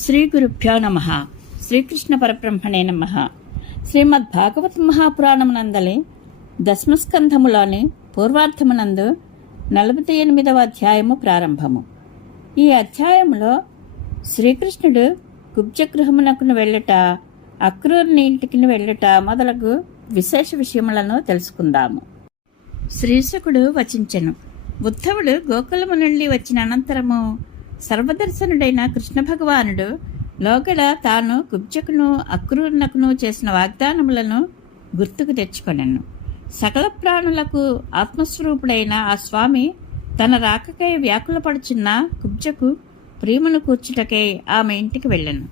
శ్రీ గురుభ్యో నమః. శ్రీకృష్ణ పరబ్రహ్మణే నమః. శ్రీమద్ భాగవత మహాపురాణమునందలి దశమస్కంధములోని పూర్వార్థమునందు 48వ అధ్యాయము ప్రారంభము. ఈ అధ్యాయములో శ్రీకృష్ణుడు కుబ్జగృహమునకును వెళ్ళుట, అక్రూరుని ఇంటికి వెళ్ళుట మొదలగు విశేష విషయములను తెలుసుకుందాము. శ్రీశుకుడు వచించెను. ఉద్ధవుడు గోకులము నుండి వచ్చిన అనంతరము సర్వదర్శనుడైన కృష్ణ భగవానుడు లోగడ తాను కుబ్జకును అక్రూరునకును చేసిన వాగ్దానములను గుర్తుకు తెచ్చుకొనెను. సకల ప్రాణులకు ఆత్మస్వరూపుడైన ఆ స్వామి తన రాకకై వ్యాకులపడుచున్న కుబ్జకు ప్రియమును కూర్చుటకై ఆమె ఇంటికి వెళ్ళెను.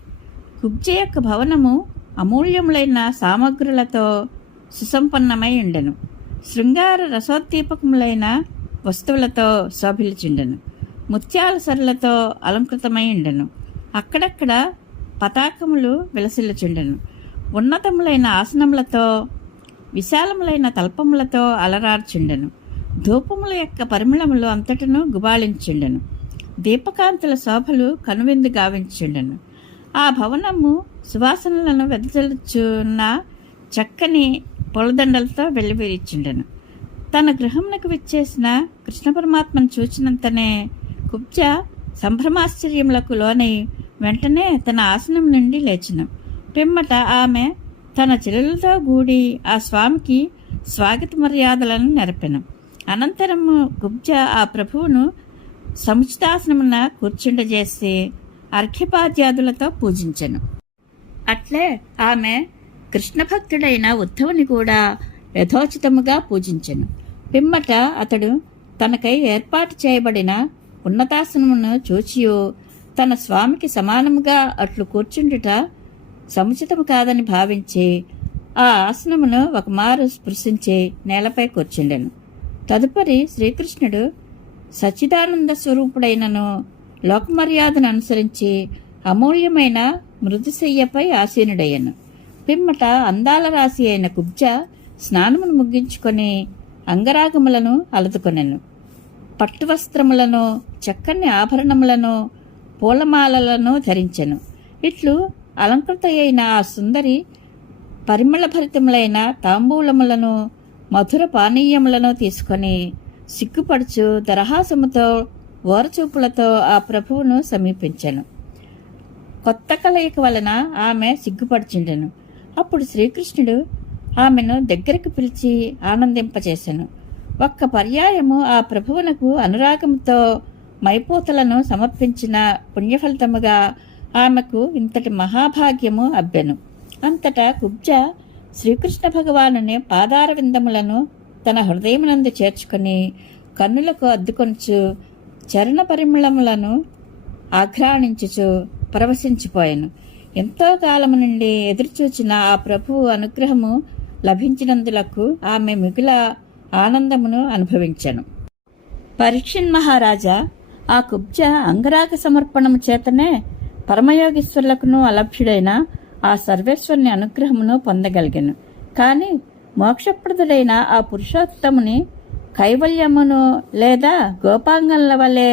కుబ్జ యొక్క భవనము అమూల్యములైన సామగ్రులతో సుసంపన్నమై ఉండెను. శృంగార రసోద్దీపకములైన వస్తువులతో శోభిల్చుండెను. ముత్యాల సరులతో అలంకృతమై ఉండెను. అక్కడక్కడ పతాకములు విలసిల్లుచుండెను. ఉన్నతములైన ఆసనములతో విశాలములైన తల్పములతో అలరార్చుండెను. ధూపముల యొక్క పరిమళములు అంతటను గుబాళించుండెను. దీపకాంతుల శోభలు కనువిందు గావించుండెను. ఆ భవనము సువాసనలను వెదజల్లుచున్న చక్కని పొలదండలతో వెల్లివిరిచుండెను. తన గృహమునకు విచ్చేసిన కృష్ణ పరమాత్మను చూచినంతనే కుబ్జ సంభ్రమాశ్చర్యములకు లోనై వెంటనే తన ఆసనం నుండి లేచెను. పిమ్మట ఆమె తన చెల్లెలతో కూడి ఆ స్వామికి స్వాగత మర్యాదలను నెరపెను. అనంతరము కుబ్జ ఆ ప్రభువును సముచితాసనమున కూర్చుండజేసి అర్ఘ్యపాద్యాదులతో పూజించెను. అట్లే ఆమె కృష్ణ భక్తుడైన ఉద్ధవుని కూడా యథోచితముగా పూజించెను. పిమ్మట అతడు తనకై ఏర్పాటు చేయబడిన ఉన్నతాసనమును చూచియు తన స్వామికి సమానముగా అట్లు కూర్చుండుట సముచితము కాదని భావించి ఆ ఆసనమును ఒకమారు స్పృశించి నేలపై కూర్చుండెను. తదుపరి శ్రీకృష్ణుడు సచ్చిదానంద స్వరూపుడైనను లోకమర్యాదను అనుసరించి అమూల్యమైన మృదుశయ్యపై ఆసీనుడయ్యను. పిమ్మట అందాల రాశి అయిన కుబ్జ స్నానమును ముగించుకొని అంగరాగములను అలదుకొనెను. పట్టువస్త్రములను, చక్కని ఆభరణములను, పూలమాలలను ధరించెను. ఇట్లు అలంకృత అయిన ఆ సుందరి పరిమళభరితములైన తాంబూలములను, మధుర పానీయములను తీసుకొని సిగ్గుపడుచు దరహాసముతో ఓరచూపులతో ఆ ప్రభువును సమీపించెను. కొత్త కలయిక వలన ఆమె సిగ్గుపడుచుండెను. అప్పుడు శ్రీకృష్ణుడు ఆమెను దగ్గరకు పిలిచి ఆనందింపచేసెను. ఒక్క పర్యాయము ఆ ప్రభువునకు అనురాగంతో మైపోతలను సమర్పించిన పుణ్యఫలితముగా ఆమెకు ఇంతటి మహాభాగ్యము అబ్బెను. అంతటా కుబ్జ శ్రీకృష్ణ భగవానుని పాదార విందములను తన హృదయమునందు చేర్చుకుని కన్నులకు అద్దుకొనుచు చరణ పరిమళములను ఆఘ్రాణించుచు పరవశించిపోయాను. ఎంతో కాలము నుండి ఎదురుచూచిన ఆ ప్రభువు అనుగ్రహము లభించినందులకు ఆమె మిగుల ఆనందమును అనుభవించెను. పరీక్షిన్ మహారాజా ఆ కుబ్జ అంగరాగ సమర్పణము చేతనే పరమయోగీశ్వరులకును అలభ్యుడైన ఆ సర్వేశ్వరుని అనుగ్రహమును పొందగలిగెను. కాని మోక్షప్రదుడైన ఆ పురుషోత్తముని కైవల్యమును లేదా గోపాంగంల వలె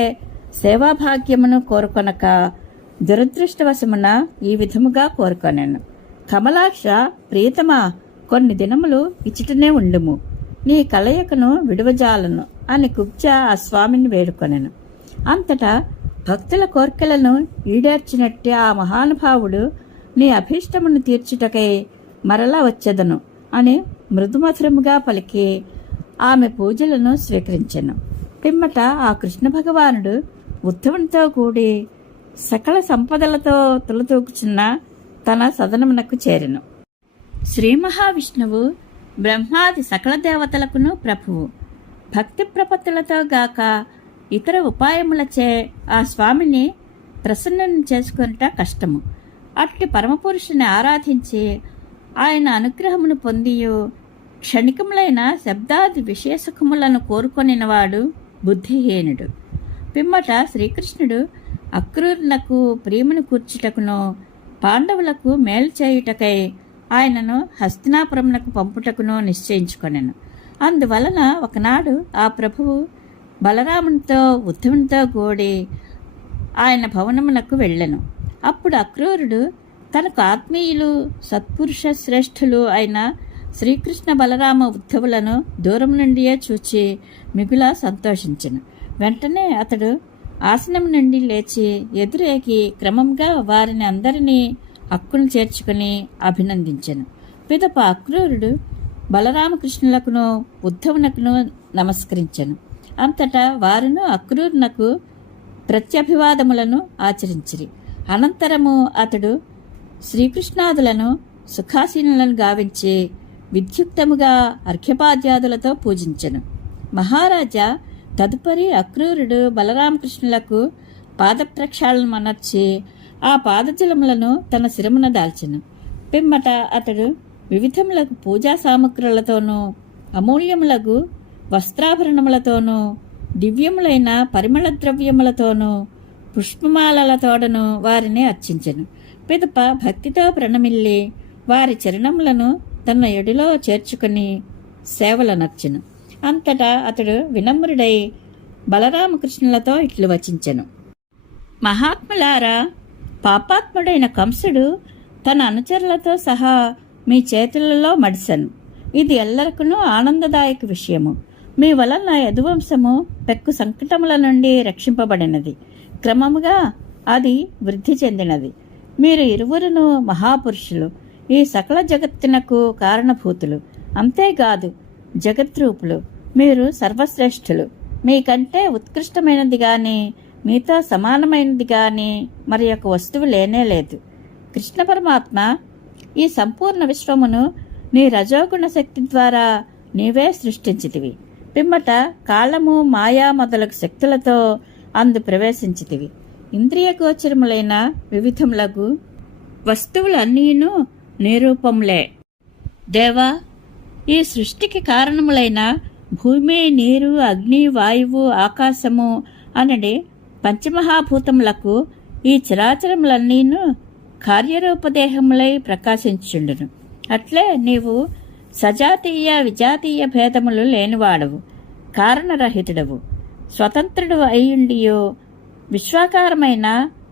సేవాభాగ్యమును కోరుకొనక దురదృష్టవశమున ఈ విధముగా కోరుకొనెను. కమలాక్ష ప్రియతమా, కొన్ని దినములు ఇచ్చటనే ఉండుము, నీ కలయికను విడువజాలను అని కుబ్జ ఆ స్వామిని వేడుకొనెను. అంతటా భక్తుల కోర్కెలను ఈడేర్చినట్టే ఆ మహానుభావుడు నీ అభీష్టమును తీర్చుటకై మరలా వచ్చెదను అని మృదుమధురముగా పలికి ఆమె పూజలను స్వీకరించెను. పిమ్మట ఆ కృష్ణ భగవానుడు ఉద్ధవునితో కూడి సకల సంపదలతో తులతూకుచున్న తన సదనమునకు చేరెను. శ్రీ మహావిష్ణువు బ్రహ్మాది సకల దేవతలకును ప్రభువు. భక్తి ప్రపత్తులతో గాక ఇతర ఉపాయములచే ఆ స్వామిని ప్రసన్నం చేసుకొనుట కష్టము. అట్టి పరమపురుషుని ఆరాధించి ఆయన అనుగ్రహమును పొందియు క్షణికములైన శబ్దాది విశేషకములను కోరుకొనినవాడు బుద్ధిహీనుడు. పిమ్మట శ్రీకృష్ణుడు అక్రూరునకు ప్రియమును కూర్చుటకును పాండవులకు మేలు చేయుటకై ఆయనను హస్తినాపురమునకు పంపుటకును నిశ్చయించుకొనెను. అందువలన ఒకనాడు ఆ ప్రభువు బలరామునితో ఉద్ధవునితో కూడి ఆయన భవనమునకు వెళ్ళెను. అప్పుడు అక్రూరుడు తనకు ఆత్మీయులు సత్పురుష శ్రేష్ఠులు అయిన శ్రీకృష్ణ బలరామ ఉద్ధవులను దూరం నుండియే చూచి మిగుల సంతోషించెను. వెంటనే అతడు ఆసనం నుండి లేచి ఎదురేగి క్రమంగా వారిని అందరినీ హక్కును చేర్చుకుని అభినందించెను. పిదప అక్రూరుడు బలరామకృష్ణులకును ఉద్ధవునకును నమస్కరించెను. అంతటా వారును అక్రూరునకు ప్రత్యభివాదములను ఆచరించిరి. అనంతరము అతడు శ్రీకృష్ణాదులను సుఖాసీనులను గావించి విద్యుక్తముగా అర్ఘ్యపాద్యాదులతో పూజించెను. మహారాజా తదుపరి అక్రూరుడు బలరామకృష్ణులకు పాదప్రక్షాళనమనర్చి ఆ పాదజలములను తన శిరమున దాల్చెను. పిమ్మట అతడు వివిధములకు పూజా సామగ్రులతోనూ అమూల్యములకు వస్త్రాభరణములతోనూ దివ్యములైన పరిమళ ద్రవ్యములతోనూ పుష్పమాలలతోడను వారిని అర్చించెను. పిదప భక్తితో ప్రణమిల్లి వారి చరణములను తన ఎడిలో చేర్చుకుని సేవలనర్చెను. అంతటా అతడు వినమ్రుడై బలరామకృష్ణులతో ఇట్లు వచించెను. మహాత్ములారా, పాపాత్ముడైన కంసుడు తన అనుచరులతో సహా మీ చేతులలో మడిసెను. ఇది ఎల్లరికూ ఆనందదాయక విషయము. మీ వలన యదువంశము పెక్కు సంకటముల నుండి రక్షింపబడినది. క్రమముగా అది వృద్ధి చెందినది. మీరు ఇరువురును మహాపురుషులు, ఈ సకల జగత్తునకు కారణభూతులు. అంతేకాదు జగద్రూపులు. మీరు సర్వశ్రేష్ఠులు. మీకంటే ఉత్కృష్టమైనది గాని మీతో సమానమైనది గాని మరి ఒక వస్తువు లేనే లేదు. కృష్ణ పరమాత్మ ఈ సంపూర్ణ విశ్వమును నీ రజోగుణ శక్తి ద్వారా నీవే సృష్టించితివి. పిమ్మట కాలము మాయా మొదలగు శక్తులతో అందు ప్రవేశించితివి. ఇంద్రియ గోచరములైన వివిధములగు వస్తువులన్నీను నిరూపములే. దేవా, ఈ సృష్టికి కారణములైన భూమి, నీరు, అగ్ని, వాయువు, ఆకాశము అనడి పంచమహాభూతములకు ఈ చరాచరములన్నీను కార్యరూపదేహములై ప్రకాశించుండును. అట్లే నీవు సజాతీయ విజాతీయ భేదములు లేనివాడవు, కారణరహితుడవు, స్వతంత్రుడు అయ్యుండియో విశ్వాకారమైన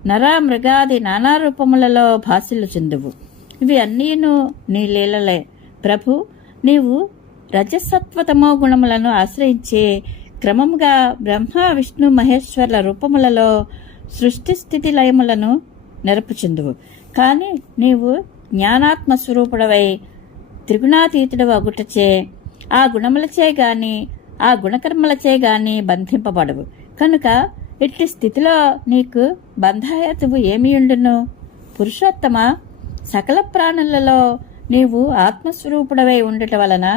నర మృగాది నానారూపములలో భాసిల్లుచుందువు. ఇవి అన్నీను నీ లీలలే. ప్రభు, నీవు రజసత్వతమో గుణములను ఆశ్రయించే క్రమముగా బ్రహ్మ విష్ణు మహేశ్వరుల రూపములలో సృష్టి స్థితి లయములను నెరపుచుందువు. కానీ నీవు జ్ఞానాత్మస్వరూపుడవై త్రిగుణాతీతుడు అగుటచే ఆ గుణములచే గాని ఆ గుణకర్మలచే గాని బంధింపబడవు. కనుక ఇట్టి స్థితిలో నీకు బంధహేతువు ఏమియుండును? పురుషోత్తమ, సకల ప్రాణులలో నీవు ఆత్మస్వరూపుడవై ఉండటం వలన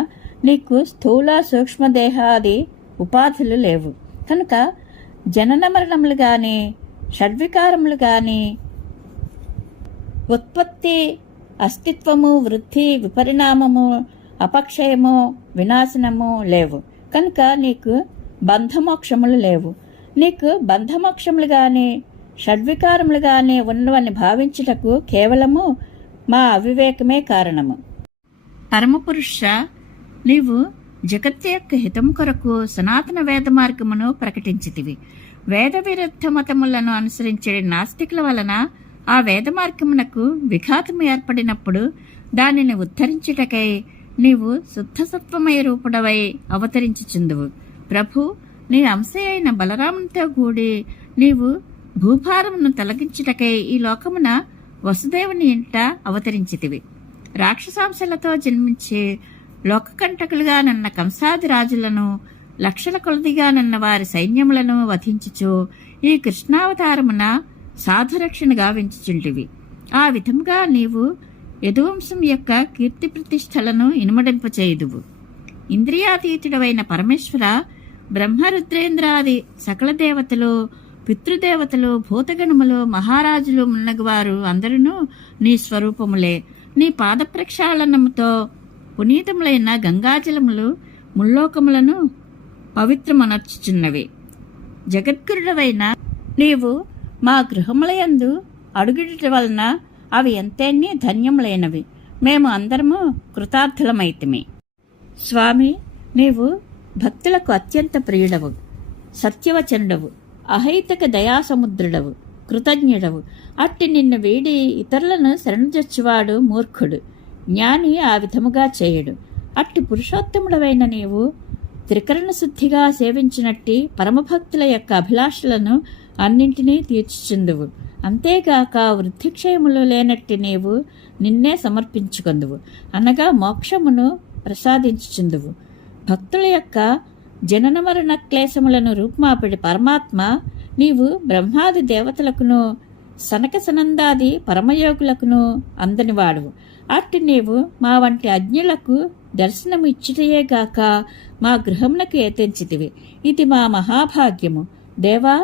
నీకు స్థూల సూక్ష్మదేహాది ఉపాధులు లేవు. కనుక జనన మరణములు గాని షడ్వికారములు గాని ఉత్పత్తి, అస్తిత్వము, వృద్ధి, విపరిణామము, అపక్షయము, వినాశనము లేవు. కనుక నీకు బంధమోక్షములు లేవు. నీకు బంధమోక్షములు గాని షడ్వికారములు గాని ఉన్నవని భావించుటకు కేవలము మా అవివేకమే కారణము. పరమపురుష, నీవు జగత్తు యొక్క హితము కొరకు సనాతన వేద మార్గమును ప్రకటించితివి. వేద విరుద్ధ మతములను అనుసరించే నాస్తికుల వలన ఆ వేద మార్గమునకు విఘాతము ఏర్పడినప్పుడు దానిని ఉద్ధరించుటకై నీవు శుద్ధసత్వమయ రూపుడవై అవతరించుచుందువు. ప్రభు, నీ అంశ అయిన బలరామునితో కూడి నీవు భూభారమును తొలగించుటకై ఈ లోకమున వసుదేవుని ఇంట అవతరించితివి. రాక్షసాంశలతో జన్మించే లోకకంటకులుగా నన్న కంసాది రాజులను, లక్షల కొలదిగా నన్న వారి సైన్యములను వధించుచు ఈ కృష్ణావతారమున సాధురక్షణ గావించుచుంటివి. ఆ విధముగా నీవు యదువంశం యొక్క కీర్తి ప్రతిష్టలను ఇనుమడింపచేయుదువు. ఇంద్రియాతీతుడవైన పరమేశ్వర, బ్రహ్మరుద్రేంద్రాది సకల దేవతలు, పితృదేవతలు, భూతగణములు, మహారాజులు మున్నగువారు అందరూ నీ స్వరూపములే. నీ పాద ప్రక్షాళనముతో పునీతములైన గంగాజలములు ముల్లోకములను పవిత్రమనర్చుచున్నవి. జగద్గురుడవైన నీవు మా గృహములయందు అడుగుట వలన అవి ఎంతేన్ని ధన్యములైనవి. మేము అందరము కృతార్థులమైతిమి. స్వామి, నీవు భక్తులకు అత్యంత ప్రియుడవు, సత్యవచనుడవు, అహైతక దయాసముద్రుడవు, కృతజ్ఞుడవు. అట్టి నిన్ను వీడి ఇతరులను శరణుజొచ్చువాడు మూర్ఖుడు. జ్ఞాని ఆ విధముగా చేయడు. అట్టి పురుషోత్తముడవైన నీవు త్రికరణ శుద్ధిగా సేవించినట్టి పరమభక్తుల యొక్క అభిలాషలను అన్నింటినీ తీర్చుచుందువు. అంతేగాక వృద్ధిక్షయములు లేనట్టి నీవు నిన్నే సమర్పించుకొందువు, అనగా మోక్షమును ప్రసాదించుచుందువు. భక్తుల యొక్క జనన మరణ క్లేశములను రూపుమాపిడి పరమాత్మ నీవు బ్రహ్మాది దేవతలకును సనక సనందాది పరమయోగులకును అందనివాడువు. అట్టి నీవు మా వంటి అజ్ఞులకు దర్శనము ఇచ్చుటయేగాక మా గృహమునకు ఏతెంచితివి. ఇది మా మహాభాగ్యము. దేవా,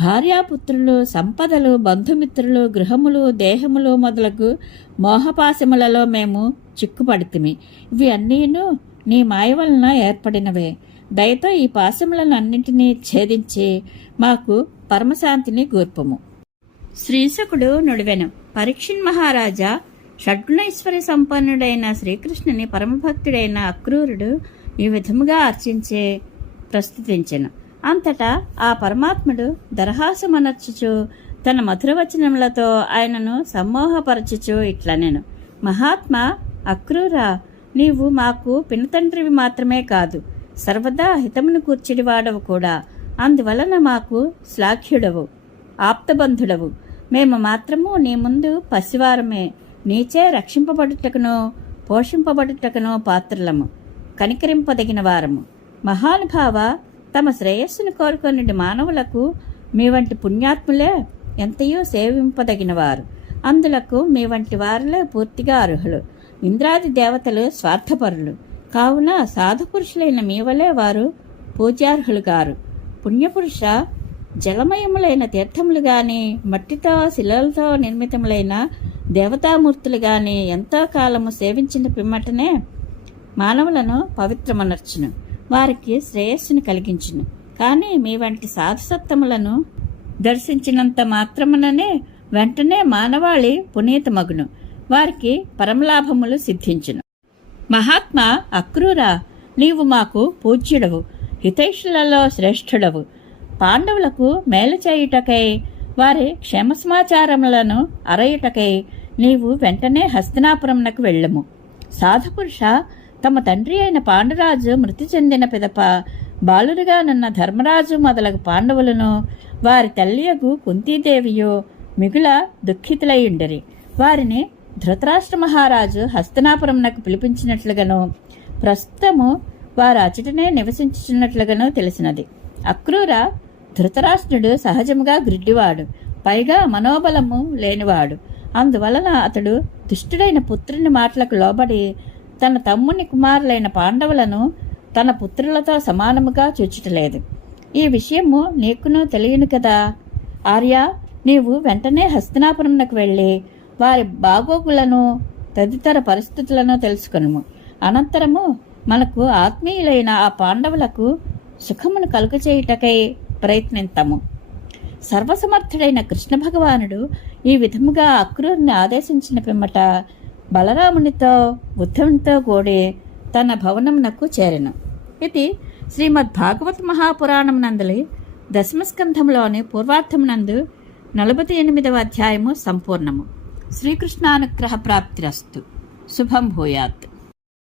భార్యాపుత్రులు, సంపదలు, బంధుమిత్రులు, గృహములు, దేహములు మొదలగు మోహపాశములలో మేము చిక్కుపడితిమి. ఇవి అన్నీను నీ మాయ వలన ఏర్పడినవే. దయతో ఈ పాశములను అన్నింటినీ ఛేదించి మాకు పరమశాంతిని గూర్పము. శ్రీశకుడు నుడివెను. పరీక్షిన్ మహారాజా, షడ్గుణైశ్వర్య సంపన్నుడైన శ్రీకృష్ణుని పరమభక్తుడైన అక్రూరుడు ఈ విధముగా అర్చించే ప్రస్తుతించెను. అంతటా ఆ పరమాత్ముడు దరహాసమనర్చుచు తన మధురవచనములతో ఆయనను సమ్మోహపరచుచు ఇట్లనెను. మహాత్మా అక్రూరా, నీవు మాకు పినతండ్రివి మాత్రమే కాదు, సర్వదా హితమును కూర్చిడివాడవు కూడా. అందువలన మాకు శ్లాఘ్యుడవు, ఆప్తబంధుడవు. మేము మాత్రము నీ ముందు పసివారమే. నీచే రక్షింపబడుటకును పోషింపబడుటకును పాత్రులము, కనికరింపదగిన వారము. మహానుభావ, తమ శ్రేయస్సును కోరుకొనిడి మానవులకు మీ వంటి పుణ్యాత్ములే ఎంతయో సేవింపదగినవారు. అందులకు మీ వంటి వారిలో పూర్తిగా అర్హులు. ఇంద్రాది దేవతలు స్వార్థపరులు కావున సాధుపురుషులైన మీ వలె వారు పూజ్యార్హులు గారు. పుణ్యపురుష, జలమయములైన తీర్థములు గాని, మట్టితో శిలలతో నిర్మితములైన దేవతామూర్తులు గాని ఎంతో కాలము సేవించిన పిమ్మటనే మానవులను పవిత్రమనర్చును, వారికి శ్రేయస్సును కలిగించును. కానీ మీ వంటి సాధుసత్తములను దర్శించినంత మాత్రముననే వెంటనే మానవాళి పునీతమగును, వారికి పరమలాభములు సిద్ధించును. మహాత్మా అక్రూరా, నీవు మాకు పూజ్యుడవు, హితైషులలో శ్రేష్ఠుడవు. పాండవులకు మేలు చేయుటకై, వారి క్షేమ సమాచారములను అరయుటకై నీవు వెంటనే హస్తినాపురమునకు వెళ్ళము. సాధుపురుష, తమ తండ్రి అయిన పాండురాజు మృతి చెందిన పిదప బాలురుగానున్న ధర్మరాజు మొదలగు పాండవులను వారి తల్లియగు కుంతీదేవియు మిగుల దుఃఖితులయ్యుండిరి. వారిని ధృతరాష్ట్ర మహారాజు హస్తినాపురమునకు పిలిపించినట్లుగాను ప్రస్తుతము వారు అచటనే నివసించుచున్నట్లుగాను తెలిసినది. అక్రూర, ధృతరాష్ట్రుడు సహజముగా గ్రిడ్డివాడు, పైగా మనోబలము లేనివాడు. అందువలన అతడు దుష్టుడైన పుత్రుని మాటలకు లోబడి తన తమ్ముని కుమారులైన పాండవులను తన పుత్రులతో సమానముగా చూచుటలేదు. ఈ విషయము నీకును తెలియను కదా. ఆర్య, నీవు వెంటనే హస్తినాపురమునకు వెళ్ళి వారి బాగోగులను తదితర పరిస్థితులను తెలుసుకొనుము. అనంతరము మనకు ఆత్మీయులైన ఆ పాండవులకు సుఖమును కలుగచేయుటకై ప్రయత్నింతము. సర్వసమర్థుడైన కృష్ణ భగవానుడు ఈ విధముగా అక్రూరుని ఆదేశించిన పిమ్మట బలరామునితో ఉద్ధవునితో కూడి తన భవనమునకు చేరెను. ఇది శ్రీమద్ భాగవత మహాపురాణం నందలి దశమస్కంధంలోని పూర్వార్థమునందు 48వ అధ్యాయము సంపూర్ణము. శ్రీకృష్ణానుగ్రహ ప్రాప్తిరస్తు. శుభం భూయాత్.